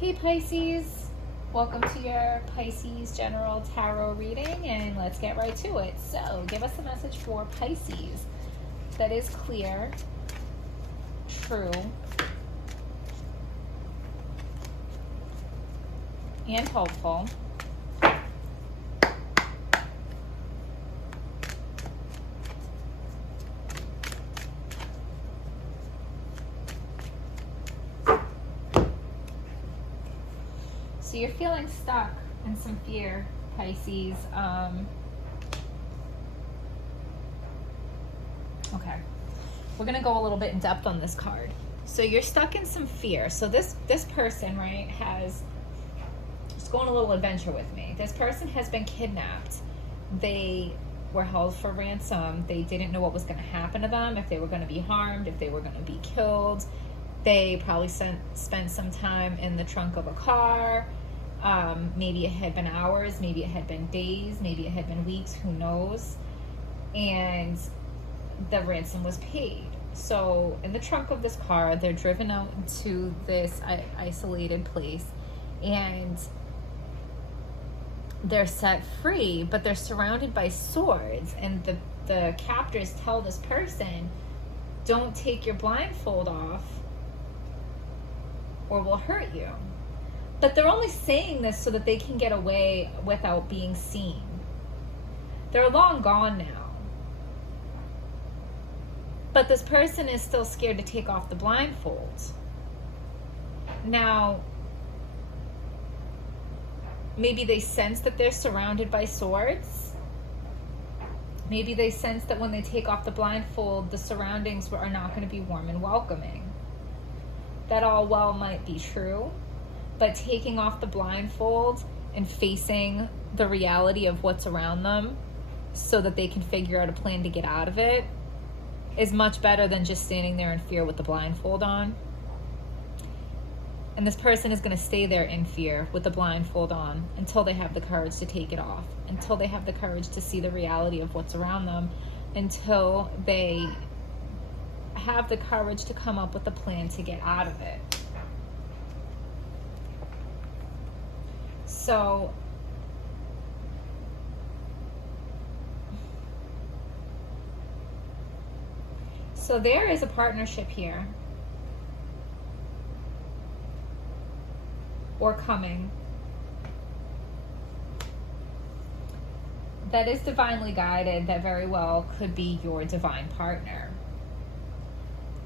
Hey Pisces, welcome to your Pisces General Tarot reading, and let's get right to it. So give us a message for Pisces that is clear, true, and hopeful. So you're feeling stuck in some fear, Pisces. Okay, we're gonna go a little bit in depth on this card. So you're stuck in some fear. So this person, right, has, just go on a little adventure with me. This person has been kidnapped. They were held for ransom. They didn't know what was going to happen to them, if they were going to be harmed, if they were going to be killed. They probably spent some time in the trunk of a car. Maybe it had been hours, maybe it had been days, maybe it had been weeks, who knows. And the ransom was paid. So in the trunk of this car, they're driven out to this isolated place, and they're set free, but they're surrounded by swords. And the captors tell this person, don't take your blindfold off or we'll hurt you. But they're only saying this so that they can get away without being seen. They're long gone now. But this person is still scared to take off the blindfold. Now, maybe they sense that they're surrounded by swords. Maybe they sense that when they take off the blindfold, the surroundings are not going to be warm and welcoming. That all well might be true, but taking off the blindfold and facing the reality of what's around them so that they can figure out a plan to get out of it is much better than just standing there in fear with the blindfold on. And this person is going to stay there in fear with the blindfold on until they have the courage to take it off, until they have the courage to see the reality of what's around them, until they have the courage to come up with a plan to get out of it. So there is a partnership here, or coming, that is divinely guided, that very well could be your divine partner.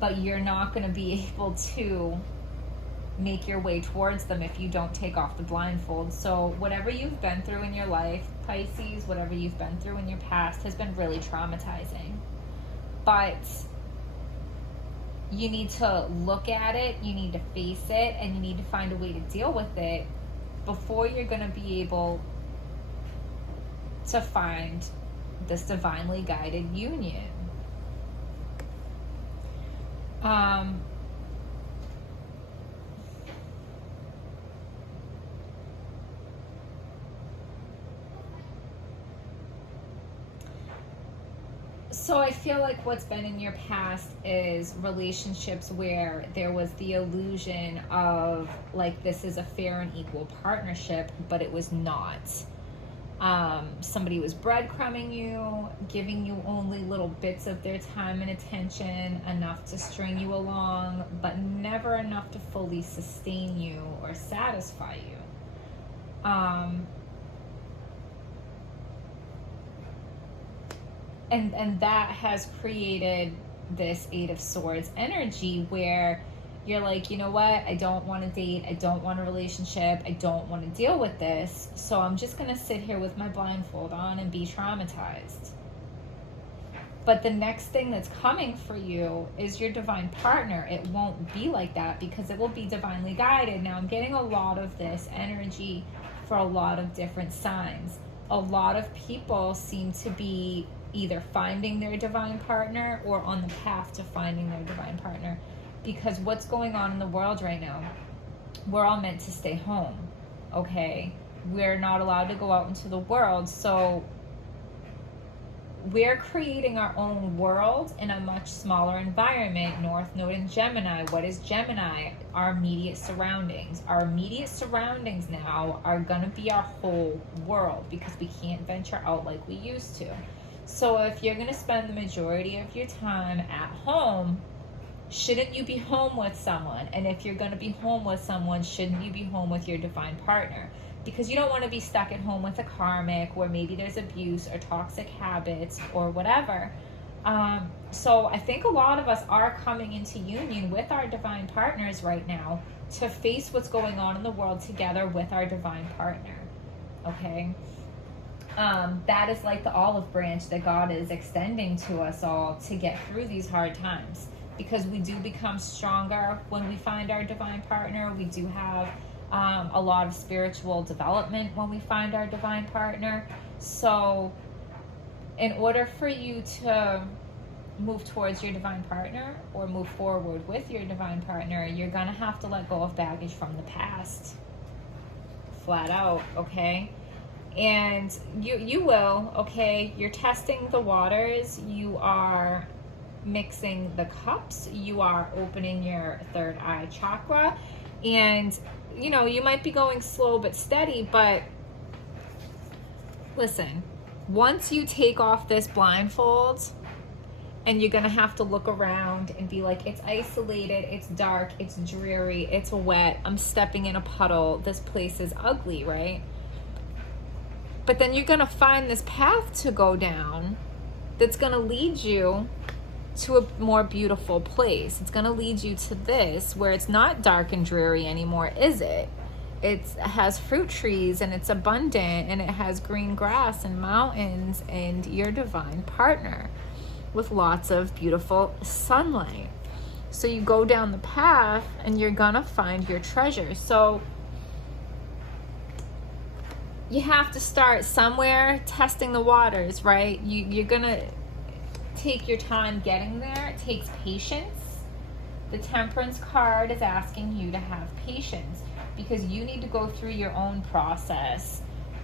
But you're not going to be able to make your way towards them if you don't take off the blindfold. So whatever you've been through in your life, Pisces, whatever you've been through in your past has been really traumatizing. But you need to look at it, you need to face it, and you need to find a way to deal with it before you're going to be able to find this divinely guided union. So I feel like what's been in your past is relationships where there was the illusion of like this is a fair and equal partnership, but it was not. Somebody was breadcrumbing you, giving you only little bits of their time and attention, enough to string you along, but never enough to fully sustain you or satisfy you. And that has created this Eight of Swords energy where you're like, you know what? I don't want to date. I don't want a relationship. I don't want to deal with this. So I'm just going to sit here with my blindfold on and be traumatized. But the next thing that's coming for you is your divine partner. It won't be like that because it will be divinely guided. Now I'm getting a lot of this energy for a lot of different signs. A lot of people seem to be either finding their divine partner or on the path to finding their divine partner. Because what's going on in the world right now, we're all meant to stay home, okay? We're not allowed to go out into the world. So we're creating our own world in a much smaller environment. North Node in Gemini. What is Gemini? Our immediate surroundings. Our immediate surroundings now are going to be our whole world because we can't venture out like we used to. So if you're going to spend the majority of your time at home, shouldn't you be home with someone? And if you're going to be home with someone, shouldn't you be home with your divine partner? Because you don't want to be stuck at home with a karmic where maybe there's abuse or toxic habits or whatever. So I think a lot of us are coming into union with our divine partners right now to face what's going on in the world together with our divine partner. Okay? That is like the olive branch that God is extending to us all to get through these hard times. Because we do become stronger when we find our divine partner. We do have a lot of spiritual development when we find our divine partner. So in order for you to move towards your divine partner or move forward with your divine partner, you're gonna have to let go of baggage from the past, flat out. Okay? And you will. Okay? You're testing the waters. You are mixing the cups. You are opening your third eye chakra. And you know, you might be going slow but steady, but listen, once you take off this blindfold and you're gonna have to look around and be like, it's isolated, it's dark, it's dreary, it's wet, I'm stepping in a puddle, this place is ugly, right? But then you're gonna find this path to go down that's gonna lead you to a more beautiful place. It's going to lead you to this where it's not dark and dreary anymore, is it? It has fruit trees and it's abundant and it has green grass and mountains and your divine partner with lots of beautiful sunlight. So you go down the path and you're going to find your treasure. So you have to start somewhere, testing the waters, right? You're going to take your time getting there. It takes patience. The Temperance card is asking you to have patience because you need to go through your own process.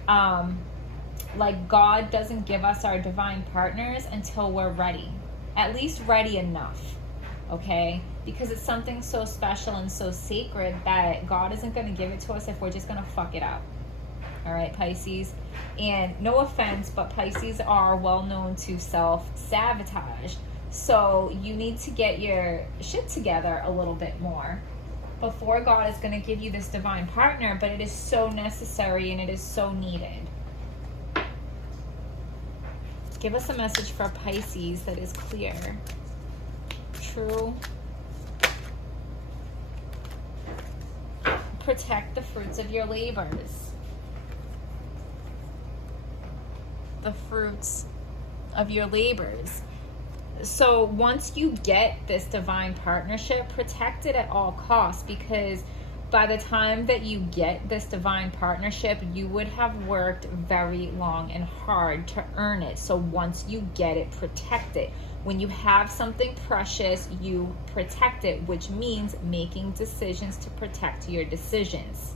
Like God doesn't give us our divine partners until we're ready, at least ready enough. Okay? Because it's something so special and so sacred that God isn't going to give it to us if we're just going to fuck it up. All right, Pisces? And no offense, but Pisces are well known to self-sabotage. So you need to get your shit together a little bit more before God is going to give you this divine partner, but it is so necessary and it is so needed. Give us a message for Pisces that is clear. True. Protect the fruits of your labors. The fruits of your labors. So once you get this divine partnership, protect it at all costs, because by the time that you get this divine partnership, you would have worked very long and hard to earn it. So once you get it, protect it. When you have something precious, you protect it, which means making decisions to protect your decisions.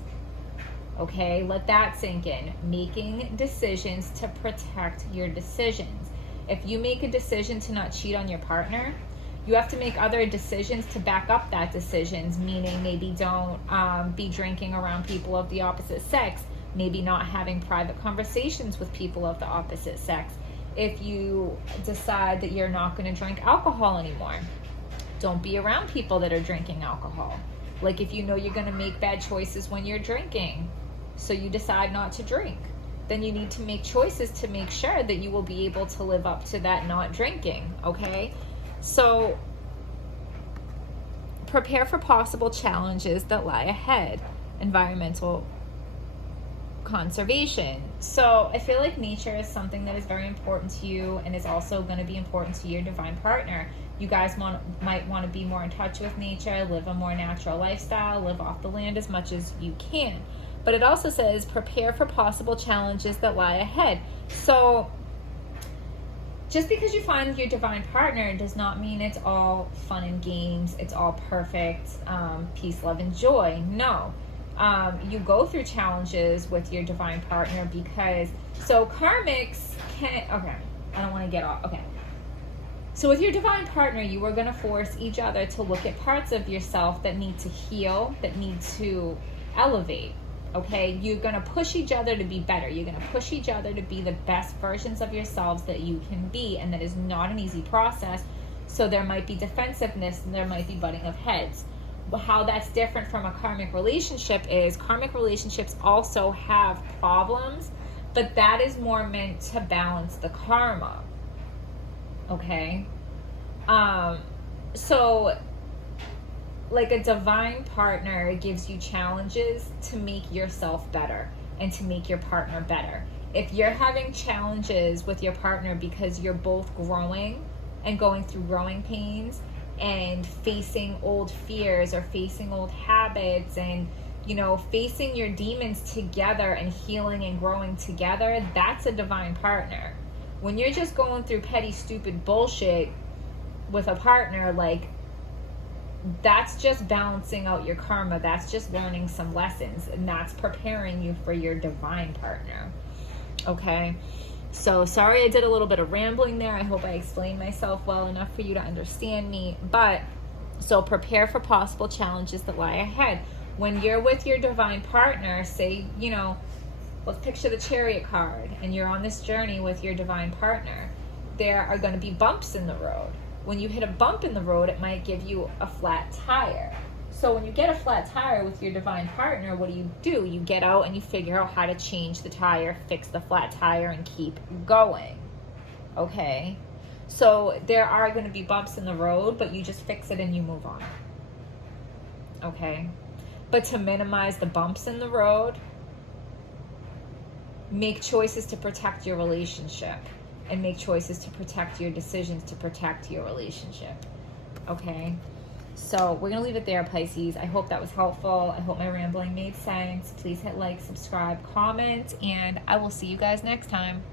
Okay, let that sink in. Making decisions to protect your decisions. If you make a decision to not cheat on your partner, you have to make other decisions to back up that decisions, meaning maybe don't be drinking around people of the opposite sex, maybe not having private conversations with people of the opposite sex. If you decide that you're not going to drink alcohol anymore, don't be around people that are drinking alcohol. Like if you know you're going to make bad choices when you're drinking, so you decide not to drink, then you need to make choices to make sure that you will be able to live up to that not drinking, okay? So prepare for possible challenges that lie ahead. Environmental conservation. So I feel like nature is something that is very important to you and is also going to be important to your divine partner. You guys might want to be more in touch with nature, live a more natural lifestyle, live off the land as much as you can. But it also says prepare for possible challenges that lie ahead. So just because you find your divine partner does not mean it's all fun and games, it's all perfect, peace, love, and joy. No. You go through challenges with your divine partner because, so karmics can, okay, I don't want to get off. Okay. So with your divine partner, you are going to force each other to look at parts of yourself that need to heal, that need to elevate. Okay? You're going to push each other to be better. You're going to push each other to be the best versions of yourselves that you can be. And that is not an easy process. So there might be defensiveness and there might be butting of heads. How that's different from a karmic relationship is karmic relationships also have problems, but that is more meant to balance the karma. Okay? So like a divine partner gives you challenges to make yourself better and to make your partner better. If you're having challenges with your partner because you're both growing and going through growing pains and facing old fears or facing old habits and, you know, facing your demons together and healing and growing together, that's a divine partner. When you're just going through petty, stupid bullshit with a partner, like, that's just balancing out your karma. That's just learning some lessons, and that's preparing you for your divine partner. Okay? So sorry I did a little bit of rambling there. I hope I explained myself well enough for you to understand me. But so prepare for possible challenges that lie ahead. When you're with your divine partner, say, you know, let's picture the Chariot card, and you're on this journey with your divine partner. There are going to be bumps in the road. When you hit a bump in the road, it might give you a flat tire. So when you get a flat tire with your divine partner, what do? You get out and you figure out how to change the tire, fix the flat tire, and keep going. Okay? So there are going to be bumps in the road, but you just fix it and you move on. Okay? But to minimize the bumps in the road, make choices to protect your relationship and make choices to protect your decisions to protect your relationship. Okay? So we're going to leave it there, Pisces. I hope that was helpful. I hope my rambling made sense. Please hit like, subscribe, comment, and I will see you guys next time.